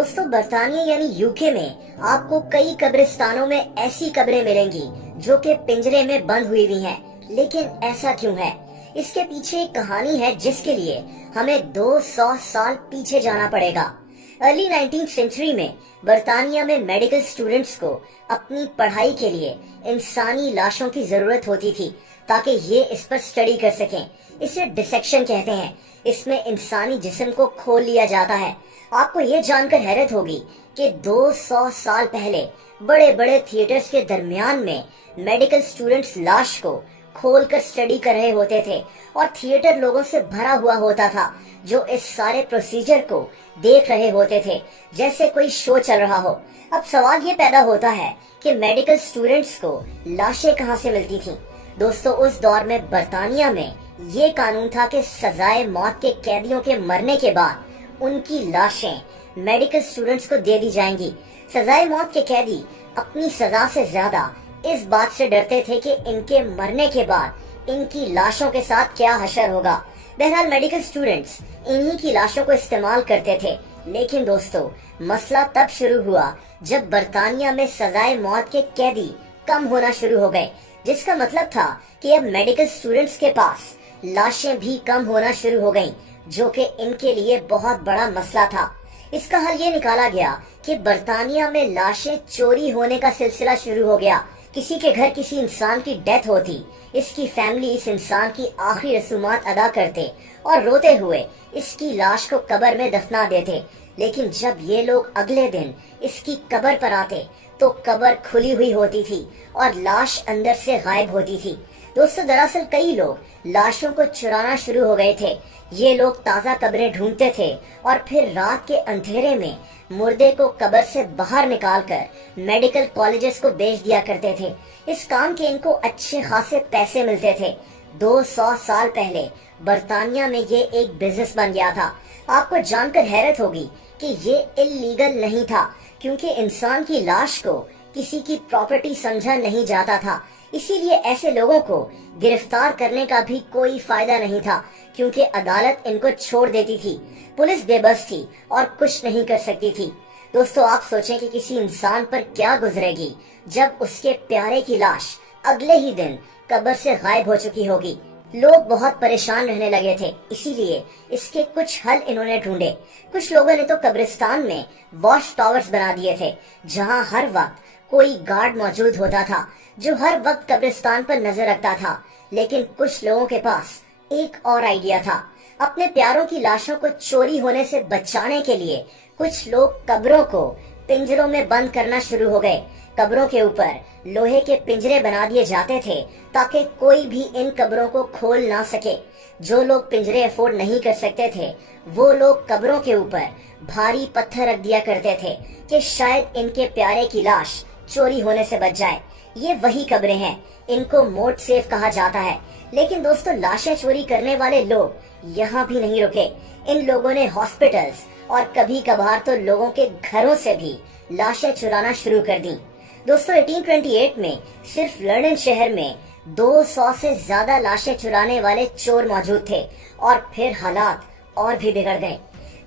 दोस्तों, बरतानिया यानी यूके में आपको कई कब्रिस्तानों में ऐसी कब्रें मिलेंगी जो कि पिंजरे में बंद हुई हुई हैं। लेकिन ऐसा क्यों है? इसके पीछे एक कहानी है जिसके लिए हमें 200 साल पीछे जाना पड़ेगा। अर्ली 19th सेंचुरी में बरतानिया में मेडिकल स्टूडेंट्स को अपनी पढ़ाई के लिए इंसानी लाशों की जरूरत होती थी ताकि ये इस पर स्टडी कर सकें। इसे डिसेक्शन कहते हैं। इसमें इंसानी जिस्म को खोल लिया जाता है। आपको ये जानकर हैरत होगी कि 200 साल पहले बड़े बड़े थिएटर्स के दरमियान में मेडिकल स्टूडेंट्स लाश को खोलकर स्टडी कर रहे होते थे और थिएटर लोगों से भरा हुआ होता था जो इस सारे प्रोसीजर को देख रहे होते थे जैसे कोई शो चल रहा हो। अब सवाल ये पैदा होता है कि मेडिकल स्टूडेंट्स को लाशें कहाँ से मिलती थीं? दोस्तों, उस दौर में बरतानिया में ये कानून था कि सजाए मौत के कैदियों के मरने के बाद उनकी लाशें मेडिकल स्टूडेंट्स को दे दी जाएंगी। सजाए मौत के कैदी अपनी सजा से ज्यादा इस बात से डरते थे कि इनके मरने के बाद इनकी लाशों के साथ क्या हशर होगा। बहरहाल मेडिकल स्टूडेंट्स इन्हीं की लाशों को इस्तेमाल करते थे। लेकिन दोस्तों, मसला तब शुरू हुआ जब बरतानिया में सजाए मौत के कैदी कम होना शुरू हो गए, जिसका मतलब था कि अब मेडिकल स्टूडेंट्स के पास लाशें भी कम होना शुरू हो गईं, जो कि इनके लिए बहुत बड़ा मसला था। इसका हल ये निकाला गया कि बरतानिया में लाशें चोरी होने का सिलसिला शुरू हो गया। किसी के घर किसी इंसान की डेथ होती, इसकी फैमिली इस इंसान की आखिरी रसूमात अदा करते और रोते हुए इसकी लाश को कब्र में दफना देते। लेकिन जब ये लोग अगले दिन इसकी कब्र पर आते तो कब्र खुली हुई होती थी और लाश अंदर से गायब होती थी। दोस्तों, दरअसल कई लोग लाशों को चुराना शुरू हो गए थे। ये लोग ताज़ा कब्रें ढूंढते थे और फिर रात के अंधेरे में मुर्दे को कब्र से बाहर निकालकर मेडिकल कॉलेजेस को बेच दिया करते थे। इस काम के इनको अच्छे खासे पैसे मिलते थे। 200 साल पहले बरतानिया में ये एक बिजनेस बन गया था। आपको जानकर हैरत होगी कि ये इल्लीगल नहीं था, क्योंकि इंसान की लाश को किसी की प्रॉपर्टी समझा नहीं जाता था। इसीलिए ऐसे लोगों को गिरफ्तार करने का भी कोई फायदा नहीं था, क्योंकि अदालत इनको छोड़ देती थी। पुलिस बेबस थी और कुछ नहीं कर सकती थी। दोस्तों, आप सोचें कि किसी इंसान पर क्या गुजरेगी जब उसके प्यारे की लाश अगले ही दिन कब्र से गायब हो चुकी होगी। लोग बहुत परेशान रहने लगे थे, इसीलिए इसके कुछ हल इन्होंने ढूंढे। कुछ लोगों ने तो कब्रिस्तान में वॉच टावर्स बना दिए थे, जहां हर वक्त कोई गार्ड मौजूद होता था जो हर वक्त कब्रिस्तान पर नजर रखता था। लेकिन कुछ लोगों के पास एक और आइडिया था। अपने प्यारों की लाशों को चोरी होने से बचाने के लिए कुछ लोग कब्रों को पिंजरों में बंद करना शुरू हो गए। कब्रों के ऊपर लोहे के पिंजरे बना दिए जाते थे ताकि कोई भी इन कब्रों को खोल ना सके। जो लोग पिंजरे अफोर्ड नहीं कर सकते थे, वो लोग कब्रों के ऊपर भारी पत्थर रख दिया करते थे कि शायद इनके प्यारे की लाश चोरी होने से बच जाए। ये वही कब्रें हैं, इनको मोर्ग सेफ कहा जाता है। लेकिन दोस्तों, लाशें चोरी करने वाले लोग यहाँ भी नहीं रुके। इन लोगों ने हॉस्पिटल्स और कभी कभार तो लोगों के घरों से भी लाशें चुराना शुरू कर दी। दोस्तों, 1828 में सिर्फ लंदन शहर में 200 से ज्यादा लाशें चुराने वाले चोर मौजूद थे और फिर हालात और भी बिगड़ गए।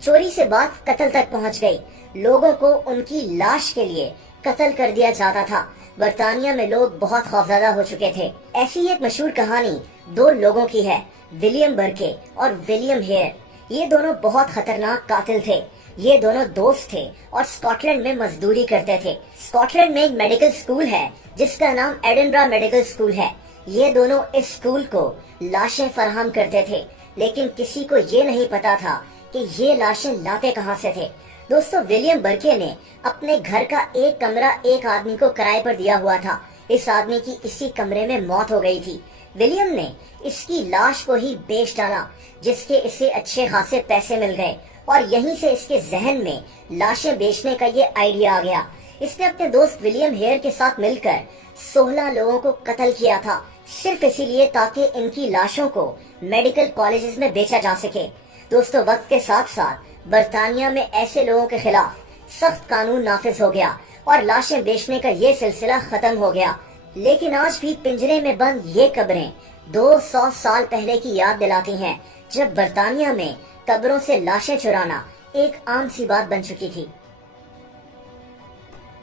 चोरी से बात कत्ल तक पहुंच गई। लोगों को उनकी लाश के लिए कत्ल कर दिया जाता था। बरतानिया में लोग बहुत खौफजदा हो चुके थे। ऐसी ही एक मशहूर कहानी दो लोगों की है, विलियम बर्के और विलियम हेयर। ये दोनों बहुत खतरनाक कातिल थे। ये दोनों दोस्त थे और स्कॉटलैंड में मजदूरी करते थे। स्कॉटलैंड में एक मेडिकल स्कूल है जिसका नाम एडिनबरा मेडिकल स्कूल है। ये दोनों इस स्कूल को लाशें फराहम करते थे, लेकिन किसी को ये नहीं पता था कि ये लाशें लाते कहाँ से थे। दोस्तों, विलियम बर्के ने अपने घर का एक कमरा एक आदमी को किराए पर दिया हुआ था। इस आदमी की इसी कमरे में मौत हो गई थी। विलियम ने इसकी लाश को ही बेच डाला, जिसके इसे अच्छे खासे पैसे मिल गए और यहीं से इसके जहन में लाशें बेचने का ये आइडिया आ गया। इसने अपने दोस्त विलियम हेयर के साथ मिलकर 16 लोगों को कत्ल किया था, सिर्फ इसीलिए ताकि इनकी लाशों को मेडिकल कॉलेजेस में बेचा जा सके। दोस्तों, वक्त के साथ साथ बरतानिया में ऐसे लोगों के खिलाफ सख्त कानून नाफिज हो गया और लाशें बेचने का ये सिलसिला खत्म हो गया। लेकिन आज भी पिंजरे में बंद ये कब्रें 200 साल पहले की याद दिलाती हैं, जब बरतानिया में कब्रों से लाशें चुराना एक आम सी बात बन चुकी थी।